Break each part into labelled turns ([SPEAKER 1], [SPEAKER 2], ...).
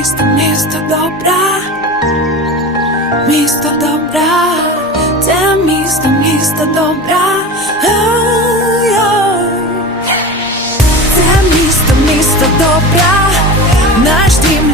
[SPEAKER 1] місто, місто добра, місто добра, це місто, місто добра. Це місто, місто добра, наш дім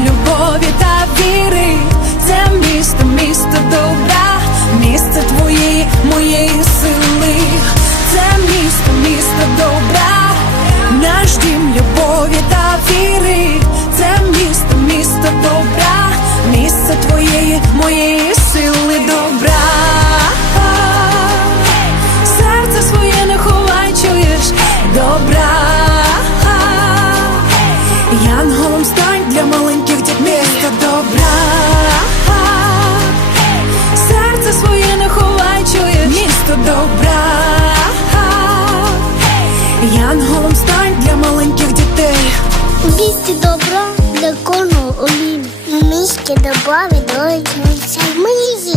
[SPEAKER 2] місті добра для кожного олімі. У місті добра відроджується.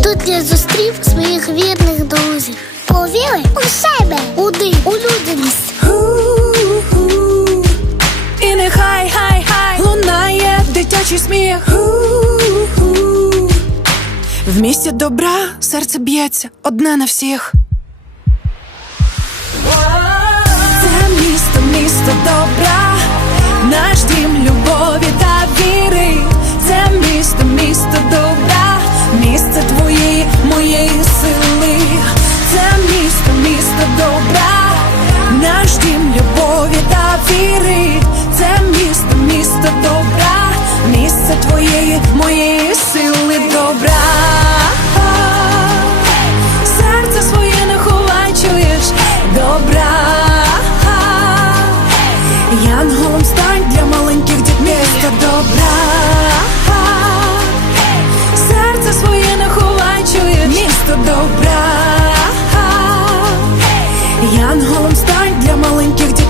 [SPEAKER 2] Тут я зустрів своїх вірних друзів. Повіри у себе, уди, у людяність.
[SPEAKER 1] І нехай хай хай лунає дитячий сміх. В місті добра серце б'ється одне на всіх. Це місто, місто добра, моєї сили добра. Серце своє не ховай, чуєш добра. Янголом стань для маленьких дітей місто добра. Серце своє не ховай, чуєш місто добра. Янголом стань для маленьких дітей.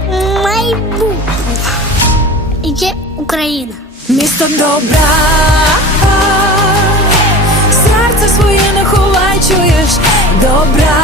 [SPEAKER 2] майбутнє. Є Україна.
[SPEAKER 1] Місто добра, серце своє не ховай, чуєш добра.